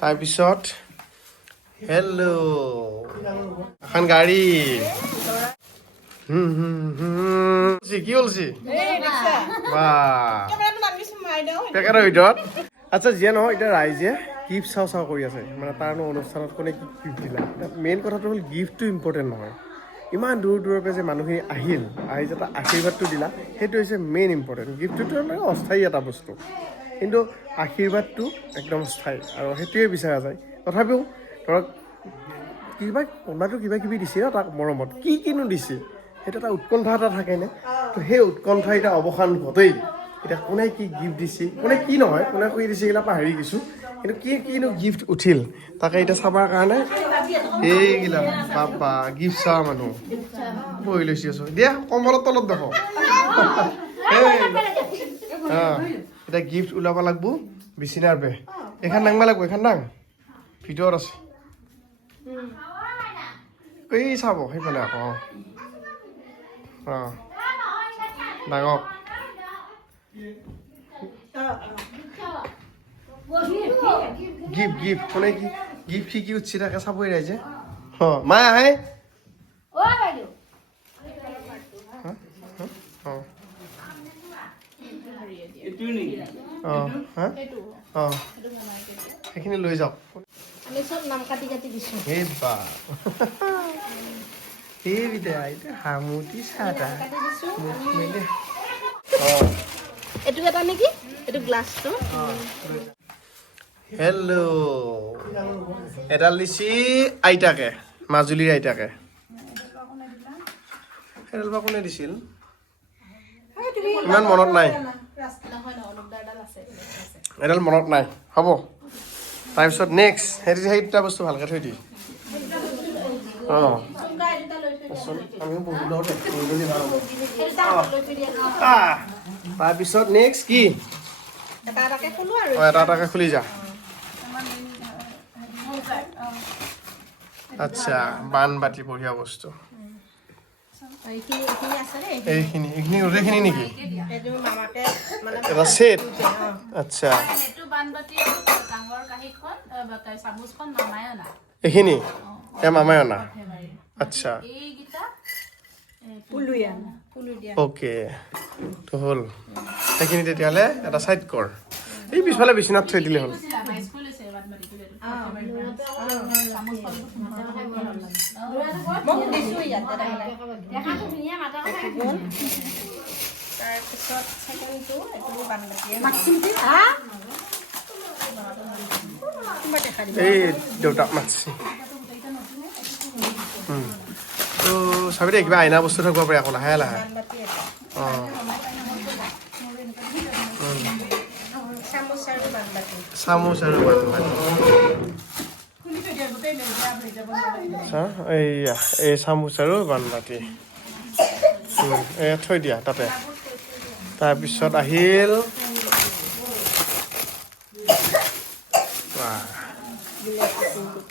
তাৰপিছত হেল্ল' এখন গাড়ী কি হলছি বা পেকেটৰ ভিতৰত আচ্ছা যিয়ে নহয় এতিয়া ৰাইজে গিফ্ট চাওঁ কৰি আছে মানে তাৰনো অনুষ্ঠানত কোনে কি গিফ্ট দিলা মেইন কথাটো হ'ল গিফ্টটো ইম্পৰ্টেণ্ট নহয় ইমান দূৰ দূৰৰ পৰা যে মানুহখিনি আহি যে তাৰ আশীৰ্বাদটো দিলা সেইটো হৈছে মেইন ইম্পৰ্টেণ্ট গিফ্টটোতো মানে অস্থায়ী এটা বস্তু কিন্তু আশীৰ্বাদটো একদম স্থায়ী আৰু সেইটোৱে বিচৰা যায় তথাপিও ধৰক কোনোবাটো কিবা কিবি দিছে ন তাক মৰমত কিনো দিছে সেইটো এটা উৎকণ্ঠা এটা থাকেনে তো সেই উৎকণ্ঠা এতিয়া অৱসান ঘটেই এতিয়া কোনে কি গিফ্ট দিছে কোনে কি নহয় কোনে কি দিছে এইবিলাক পাহৰি গৈছোঁ কিন্তু কিনো গিফ্ট উঠিল তাকে এতিয়া চাবৰ কাৰণে এইগিলা বাবা গিফ্ট চোৱা মানুহ বহি লৈছি আছোঁ দিয়া কম্বলৰ তলত দেখো এতিয়া গিফ্ট ওলাব লাগব বিচনাৰ বে এইখন দাঙবা লাগব এইখন দাং ভিতৰত আছে এই চাব সেইফালে আকৌ ডাঙক গিফ্ট কোনে কি গিফ্ট কি উঠছি তাকে চাবই ৰাইজে মায়ে আহে সেইখিনি লৈ যাওক হামুতি চাহ হেল্ল' এডাল দিছি আইতাকে মাজুলীৰ আইতাকে এডাল বা কোনে দিছিল ইমান মনত নাই এডাল মনত নাই হ'ব তাৰপিছত নেক্সট সেইটা বস্তু ভালকৈ থৈ দি তাৰপিছত নেক্সট কি এটা খুলি যা আচ্ছা বানবাতি বঢ়িয়া বস্তু এইখিনি গোটেইখিনি নেকি এটা ছেট আচ্ছা এইখিনি মামাই অনা আচ্ছা অ'কে তো হ'ল সেইখিনি তেতিয়াহ'লে এটা ছাইড কৰ এই পিছফালে বিচনাত থৈ দিলে হ'ল এই দেউতাক মাতছি তো চাবি দেই কিবা আইনা বস্তু থাকিব পাৰে আকৌ লাহে লাহে চামুচ আৰু বানবাতি এইয়া এই চামুচ আৰু বানবাতি এয়া থৈ দিয়া তাতে তাৰপিছত আহিল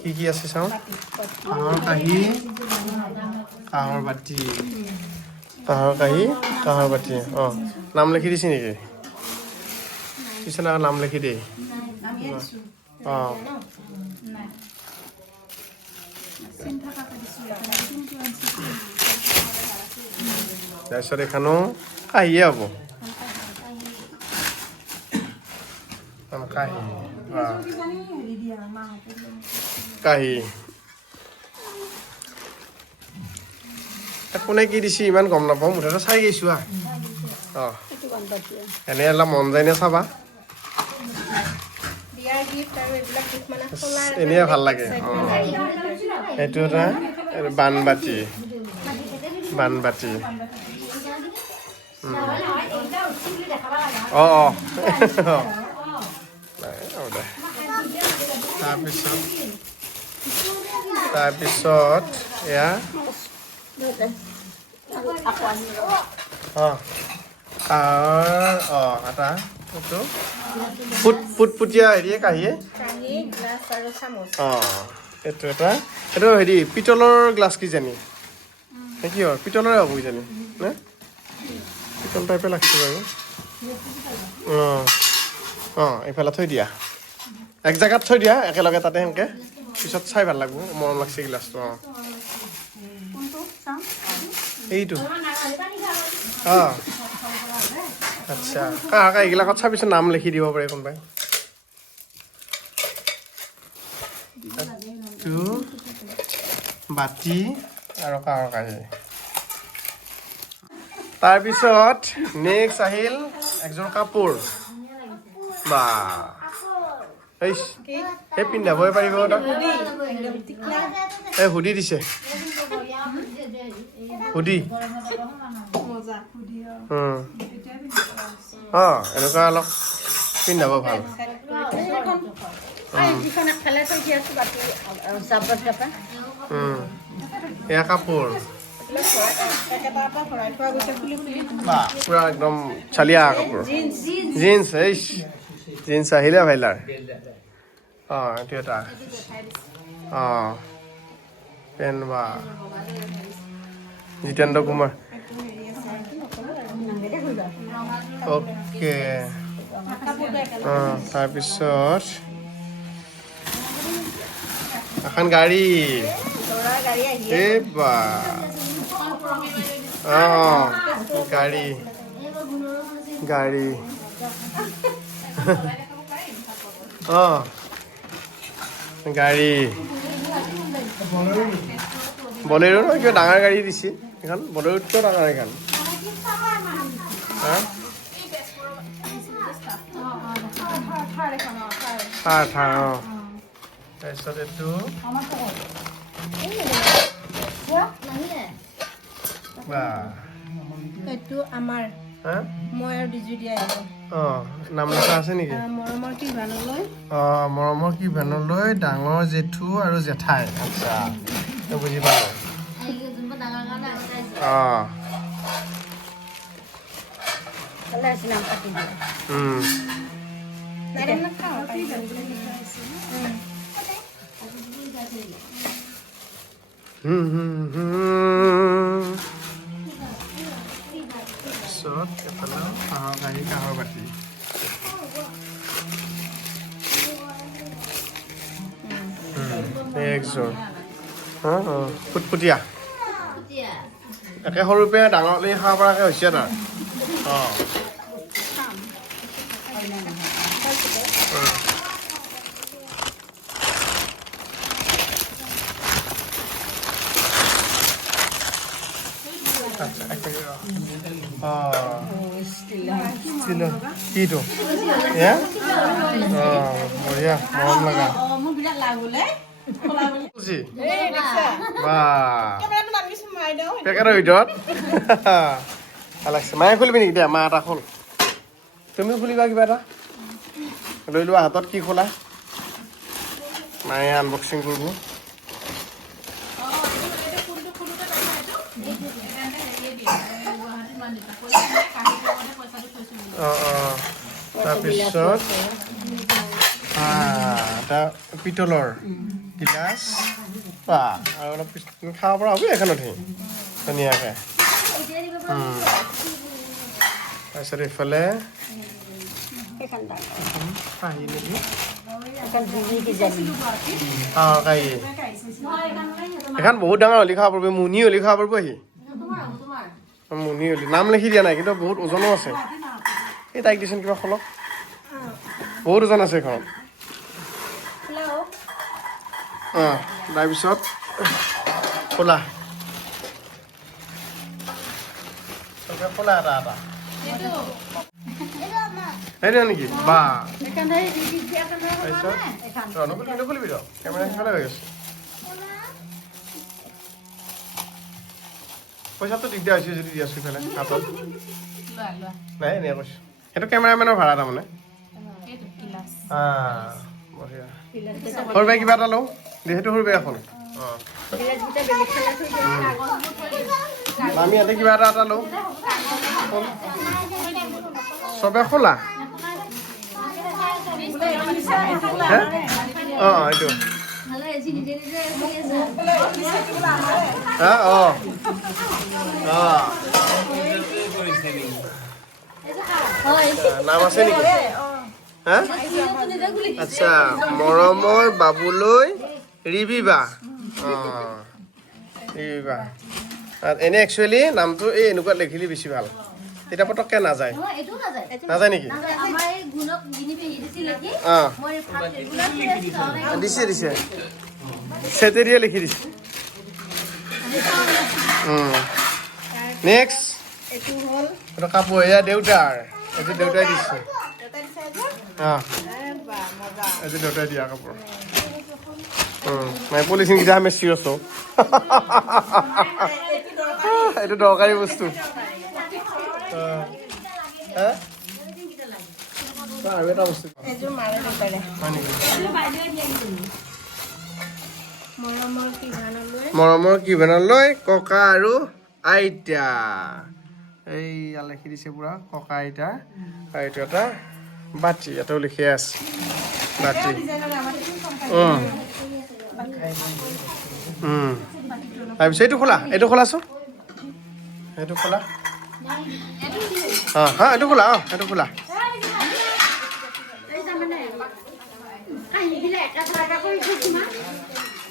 কি আছে চাওঁ কাঁহৰ কাঁহী কাঁহৰ বাতি নাম লিখি দিছে নেকি কিছুমান নাম লিখি দেই তাৰপিছত এখনো কাঁহীয়ে হ'ব কাঁহী কোনে কি দিছে ইমান গম নাপাওঁ মুঠতে চাই গৈছোঁ এনে অলপ মন যায় নে চাবা এনেই ভাল লাগে এইটো এটা বানবাতি তাৰপিছত এয়া এটা ফুটফুটীয়া হেৰিয়ে কাঁহীয়ে এইটো এটা এইটো হেৰি পিতলৰ গ্লাছ কিজানি কি হয় পিতলৰে হ'ব কিজানি নে পিতল টাইপে লাগছে বাৰু এইফালে থৈ দিয়া এক জেগাত থৈ দিয়া একেলগে তাতে সেনেকে পিছত চাই ভাল লাগব মৰম লাগছে গিলাচটো এইটো আচ্ছা কাকা এইগিলাকত চাবিচোন নাম লিখি দিব পাৰে কোনোবাই বাতি আৰু কাঁহৰ কাঁহী তাৰপিছত নেক্সট আহিল একযোৰ কাপোৰ বা এই পিন্ধাবই পাৰিব এই হুডি দিছে হুডি এনেকুৱা অলপ পিন্ধাব ভাল এয়া কাপোৰ পুৰা একদম চালিয়া কাপোৰ জিন্স জিন্স আহিলে ভাইলাৰ এইটো এটা পেন বা জিতেন্দ্ৰ কুমাৰ অ'কে তাৰপিছত এখন গাড়ী এই বা গাড়ী গাড়ী গাড়ী বলেৰো ন কিবা ডাঙৰ গাড়ী দিছে এইখন বলেৰোতকৈ ডাঙৰ এইখন তাৰপিছত এইটো এইটো আমাৰ মই আৰু বিজুৰি আহিব নাম লিখা আছে নেকি মৰমৰ কি ভানলৈ মৰমৰ কি ভানলৈ ডাঙৰ জেঠু আৰু জেঠাই আচ্ছা বুজি পালোঁ পিছত এফালে কাঁহৰ কাঁহী কাঁহৰ বাতি একযোৰ ফুটফুটীয়া একে সৰুপে ডাঙৰলৈ খাব পৰাকৈ হৈছে তাৰ কিটো বঢ়িয়া মৰম লগা পেকেটৰ ভিতৰত ভাল লাগছে মায়ে খুলিবি নেকি দিয়া মা এটা খোল তুমিও খুলিবা কিবা এটা লৈ লোৱা হাতত কি খোলা মায়ে আনবক্সিং কৰিব তাৰপিছত এটা পিতলৰ গিলাচ আৰু অলপ খাব পৰা হ'ব এখনতে ধুনীয়াকৈ তাৰপিছত এইফালে কাঁহী নেকি কাঁহী এখন বহুত ডাঙৰ হলি খাব পাৰিব মুনি হলি খাব পাৰিব আহি মুনি হলি নাম লিখি দিয়া নাই কিন্তু বহুত ওজনো আছে এই তাইক দিচোন কিবা খলক বহুত ওজন আছে ঘৰত তাৰপিছত খোলা খোলা এটা এটা সেইটো নেকি বা তাৰপিছত খুলিবি ৰ কেমেৰা সিফালে হৈ গৈছে পইচাটো দিগদাৰ হৈছে যদি দি আছো ইফালে হাতত নাই এনেই কৈছোঁ সেইটো কেমেৰামেনৰ ভাড়া তাৰমানে বঢ়িয়া সৰু বাই কিবা এটা লওঁ যিহেতু সৰু বাই এখন আমি ইয়াতে কিবা এটা লওঁ চবে খোলা এইটো নাম আছে নেকি হা আচ্ছা মৰমৰ বাবুলৈ ৰিবিবা ৰিবিবা এনে একচুৱেলি নামটো এই এনেকুৱা লিখিলে বেছি ভাল তেতিয়া পটককৈ নাযায় নাযায় নেকি অঁ দিছে দিছে চেটেৰিয়ে লিখি দিছে নেক্সট এইটো হ'ল এইটো কাপোৰ এয়া দেউতাৰ এইটো দেউতাই দিছে অঁ এইটো দেউতাই দিয়া কাপোৰ নাই পলিচিনকেইটা আমি চিৰিয়াছ হওঁ এইটো দৰকাৰী বস্তু আৰু এটা বস্তু এইযোৰ মাৰে দেউতাৰে হয় নেকি মৰমৰ মৰমৰ কিভানলৈ ককা আৰু আইতা এই লিখি দিছে পুৰা ককা আইতা আৰু এইটো এটা বাতি এটাও লিখি আছে বাতি তাৰপিছত এইটো খোলা খোলাচোন এইটো খোলা অঁ হা এইটো খোলা অঁ এইটো খোলা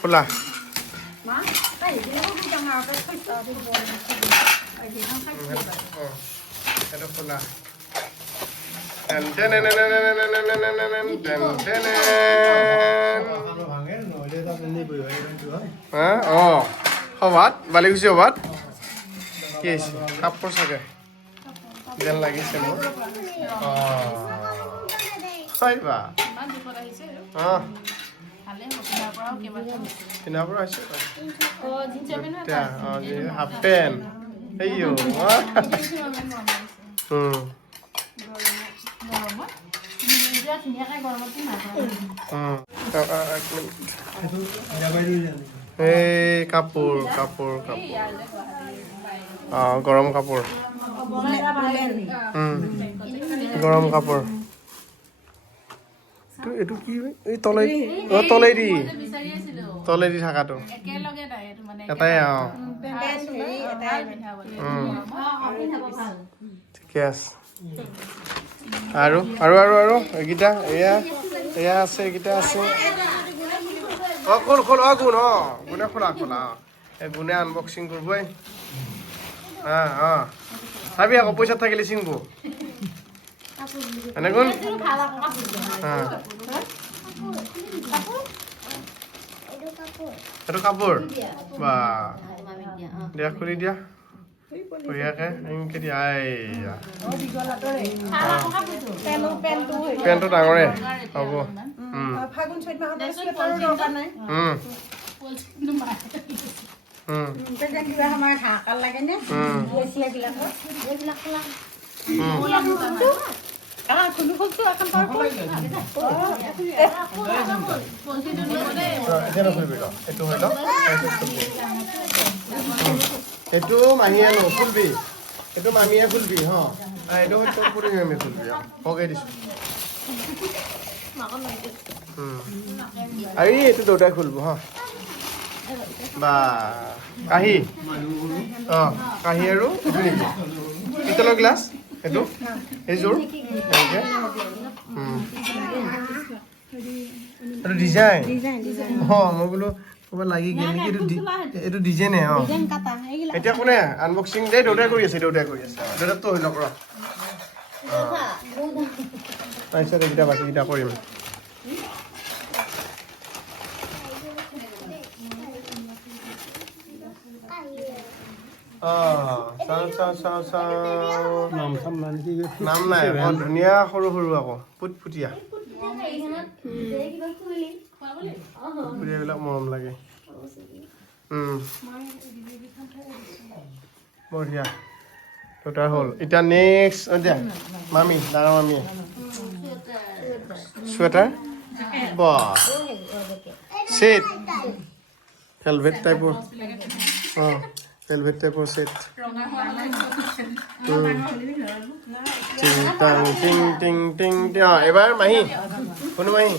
খোলা এইটো খোলা অঁ সভাত বালি গুচি সভাত কি হৈছে কাপোৰ চাগে যেন লাগিছে মোৰ অঁ চাইবা অঁ কিনাৰ পৰা আহিছে হাফ পেণ্ট এইও এই কাপোৰ কাপোৰ কাপোৰ অঁ গৰম কাপোৰ গৰম কাপোৰ এইটো কি এই তলেদি থকাটো এটাই অঁ ঠিকে আছে আৰু আৰু আৰু আৰু এইকেইটা এয়া আছে এইকেইটা আছে অঁ খোল অঁ গুণ অঁ গুণে খোলা খোলা অঁ এই গুণে আনবক্সিং কৰিবই অঁ অঁ চাবি আকৌ পইচাত থাকিলে চিংব এনেকুন এইটো কাপোৰ বা দিয়া খুলি দিয়া বঢ়িয়াকে এনেকৈ দিয়া পেণ্টটো ডাঙৰে হ'ব ফাগুন চৈত মাহত চুৱেটাৰৰ দৰকাৰ নাই কিবা সময়ত হাহাকাৰ লাগে নে এইটো মাহীয়ে ফুলবি এইটো মামীয়ে ফুলবি হ এইটো পুৰি মামী ফুলবি ভগাই দিছোঁ আৰু এইটো দেউতাই খুলিব হা বা কাঁহী অঁ কাঁহী আৰু এইটো নেকি পিতলৰ গ্লাছ এইটো এইযোৰ এনেকৈ এইটো ডিজাইন অঁ মই বোলো ক'ৰবাত লাগি গ'ল নেকি এইটো ডিজাইনে অঁ এতিয়া কোনে আনবক্সিং দেই দেউতাই কৰি আছে দেউতাকতো হৈ লওক ৰ তাৰপিছত এইকেইটা বাকীকেইটা কৰিম নাম নাই বৰ ধুনীয়া সৰু সৰু আকৌ ফুটফুটীয়া ফুটফুটীয়াবিলাক মৰম লাগে বঢ়িয়া দুটাৰ হ'ল এতিয়া নেক্সট দিয়া মামী ডাঙৰ মামীয়ে চুৱেটাৰ বাহ ছেট ভেলভেট টাইপৰ অঁ ভেলভেট টাইপৰ ছেট টিং টাং টিং টিং টিং অঁ এবাৰ মাহী কোনো মাহী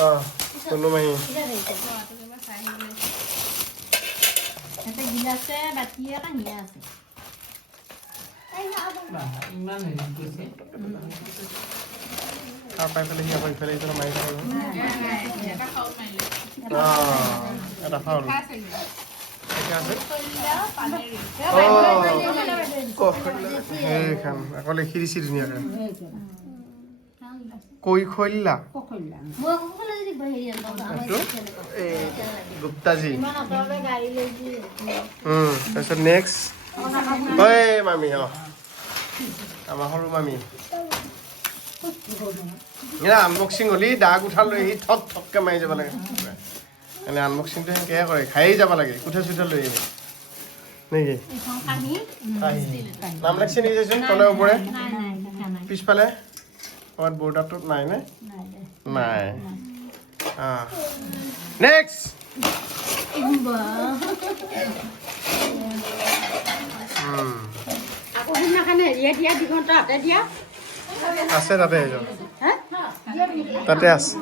অঁ কোনো মাহী গিলাচে বাতিয়ে কাঁহিয়ে আছে ইমান হেৰি গৈছে তাৰ পাই পেলাই সি আকৌ ইফালে ইফালে মাৰি থাকে এটা ফাউল এতিয়া আছে সেইখন আকৌ লিখি দিছে ধুনীয়াকৈ কৈশল্যা এইটো এই গুপ্তাজী তাৰপিছত নেক্সট ঐ মামী আমাৰ সৰু মামী আনবক্সিং হ'লি দাগ উঠা লৈ আহি ঠক ঠককৈ মাৰি যাব লাগে এনে আনবক্সিংটো সেনেকৈ কৰে খায়েই যাব লাগে কোঠা চুঠা লৈ আহি নেকি নাম লাগিছে নেকি চাইছোন তলে ওপৰে পিছফালে ক'ৰবাত বৰ্ডাৰটোত নাই নে নাই নেক্সট আছে তাতে তাতে আছে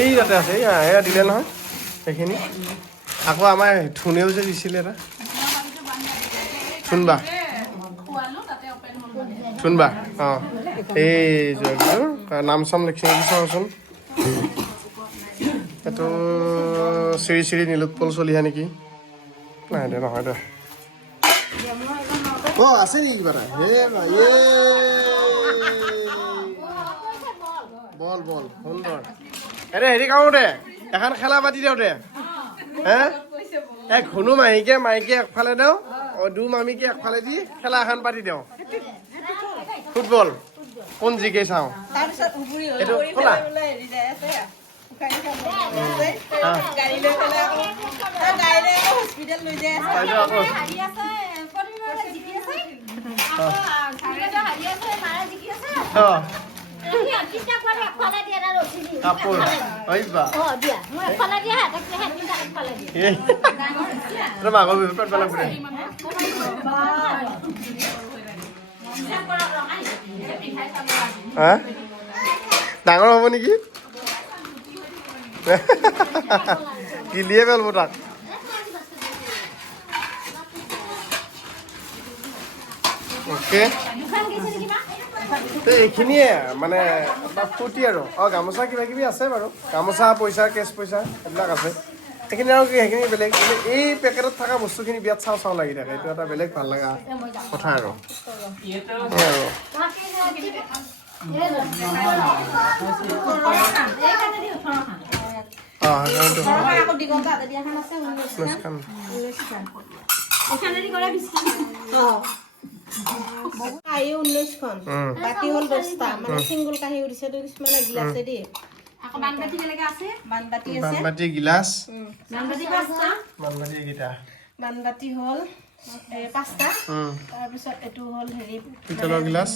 এই তাতে আছে এয়া দিলে নহয় সেইখিনি আকৌ আমাৰ ধুনেও যে দিছিলে এটা শুনবা অঁ এই নাম চাম লিখি চাওঁচোন এইটো শ্ৰী শ্ৰী নীলোৎপল চলিহা নেকি নাই দে নহয় দে অ' আছে নেকি কিবা এটা বল বল সুন্দৰ এৰে হেৰি কাৰো দে এখন খেলা পাতি দিওঁ দে হে এক ঘুনু মাইকে একফালে দিওঁ দু মামীকে একফালে দি খেলা এখন পাতি দিওঁ ফুটবল কোন জিকে চাওঁ এইটো খোলা কাপোৰ মাঘৰ বিহু পেট পেলাব ডাঙৰ হ'ব নেকি কিলিয়ে পেলাব তাক অ'কে এইখিনিয়ে মানে ফূৰ্তি আৰু গামোচা কিবা কিবি আছে বাৰু গামোচা পইচা কেছ পইচা এইবিলাক আছে সেইখিনি আৰু কি সেইখিনি বেলেগ কিন্তু এই পেকেটত থকা বস্তুখিনি বিয়াত চাওঁ লাগি থাকে এইটো এটা বেলেগ ভাল লগা কথা আৰু কাঁহী 19খন বাতি হ'ল 10টা মানে চিংগল কাঁহী উঠিছে মানে গিলাচে দি আকৌ বানবাতি বেলেগে আছে বানবাতি গিলাচ বানবাতি 5টা বানবাতি এইকেইটা বানবাতি হ'ল 5টা তাৰপিছত এইটো হ'ল হেৰি পিতলৰ গিলাচ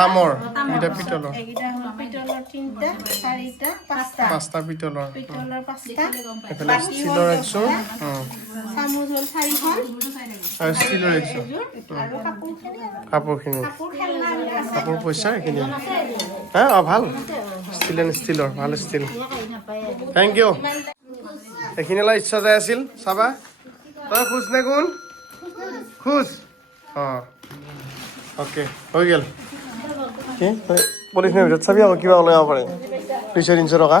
তামৰ এইটা পিতলৰ এইকেইটা হ'ল পিতলৰ 3টা 4টা 5টা পিতলৰ 5টা এফালে ষ্টীলৰ 100 চামুচ হ'ল 4খন আৰু ষ্টীলৰ 100 আৰু কাপোৰখিনি খেলনা কাপোৰ পইচা এইখিনি ভাল ষ্টীলৰ ভাল ষ্টীল থেংক ইউ এইখিনি অলপ ইচ্ছা যাই আছিল চাবা তই খোজ নে কোন খোজ অ'কে হৈ গ'ল কি পলিথিনৰ ভিতৰত চাবি আকৌ কিবা ওলাই পাৰে 200-300 টকা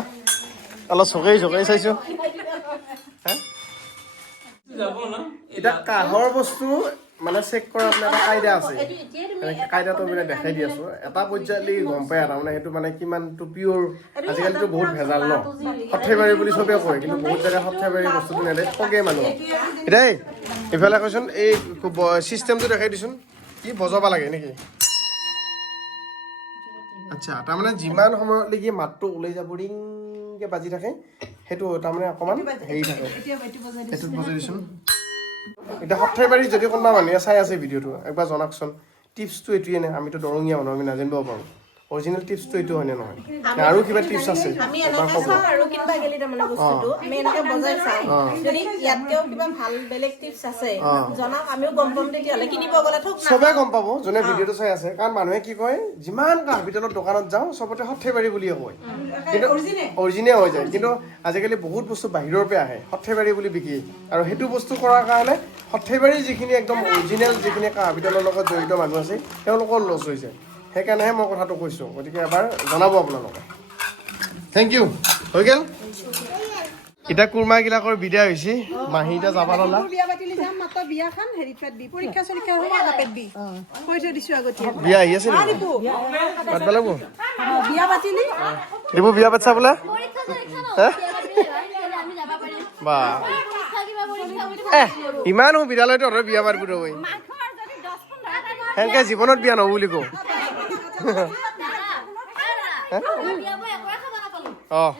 অলপ চকেই চাইছোঁ এতিয়া কাঁহৰ বস্তু মানে চেক কৰাত এটা কাইদা আছে কাইদাটো মানে দেখাই দি আছোঁ এটা পৰ্যায়লৈকে গম পাই তাৰমানে সেইটো মানে কিমানটো পিয়'ৰ আজিকালিতো বহুত ভেজাল ন সৰ্থেবাৰী বুলি চবেই কয় কিন্তু বহুত জেগাত সৰ্থেবাৰী বস্তুটো নেদে ঠগে মানুহ এতিয়া ইফালে কৈছোন এই চিষ্টেমটো দেখাই দিছোন কি বজাব লাগে নেকি আচ্ছা তাৰমানে যিমান সময়লৈকে মাতটো ওলাই যাব ৰিংকৈ বাজি থাকে সেইটো তাৰমানে অকণমান হেৰি থাকে এইটোত বজাই দিছোন এতিয়া সৰ্থেবাৰী যদি কোনোবা মানুহে চাই আছে ভিডিঅ'টো একবাৰ জনাকচোন টিপছটো এইটোৱে নে আমিতো দৰঙীয়া মানুহ আমি নাজানিব পাৰোঁ অৰিজিনেল টিপছটো এইটো হয়নে নহয় নে আৰু কিবা টিপছ আছে আমি এবাৰ এনেকে ক'ব চাওঁ আৰু কিনবা গেলি তাৰমানে বস্তুটো আমি এনেকে বজাই চাওঁ যদি ইয়াতকেও কিবা ভাল বেলেগ টিপছ আছে জনাওক আমিও গম পাম তেতিয়াহ'লে কিনিব গ'লে ঠোক না চবে গম পাব যোনে ভিডিঅ'টো চাই আছে কাৰণ মানুহে কি কয় যিমান কাঁহ ভিতৰত দোকানত যাওঁ চবতে সৰ্থেবাৰী বুলিয়ে কয় কিন্তু অৰিজিনেল হৈ যায় কিন্তু আজিকালি বহুত বস্তু বাহিৰৰ পৰা আহে সৰ্থেবাৰী বুলি বিকি আৰু সেইটো বস্তু কৰাৰ কাৰণে সৰ্থেবাৰীৰ যিখিনি একদম অৰিজিনেল যিখিনি কাঁহ ভিতৰৰ লগত জড়িত মানুহ আছে তেওঁলোকৰ লছ হৈছে সেইকাৰণেহে মই কথাটো কৈছোঁ গতিকে এবাৰ জনাব আপোনালোকে থেংক ইউ হৈ গ'ল এতিয়া কুৰমাগিলাকৰ বিদায় হৈছে মাহী এতিয়া যাব ল'লা বিয়া পাতিলে যাম মাত্ৰ বিয়াখন হেৰিত পাতবি পৰীক্ষা চৰীক্ষা হ'ব আগত পাতবি কৈ থৈ দিছো আগতীয়া বিয়া আহি আছে নেকি পাতিব লাগিব বিয়া পাতিলি দিব বিয়া পাতিছা বোলে বা ইমান বিদ্যালয়তো অৰ্ডাৰ বিয়া পাতিব তই সেনেকে জীৱনত বিয়া নহ'ব বুলি কওঁ অঁ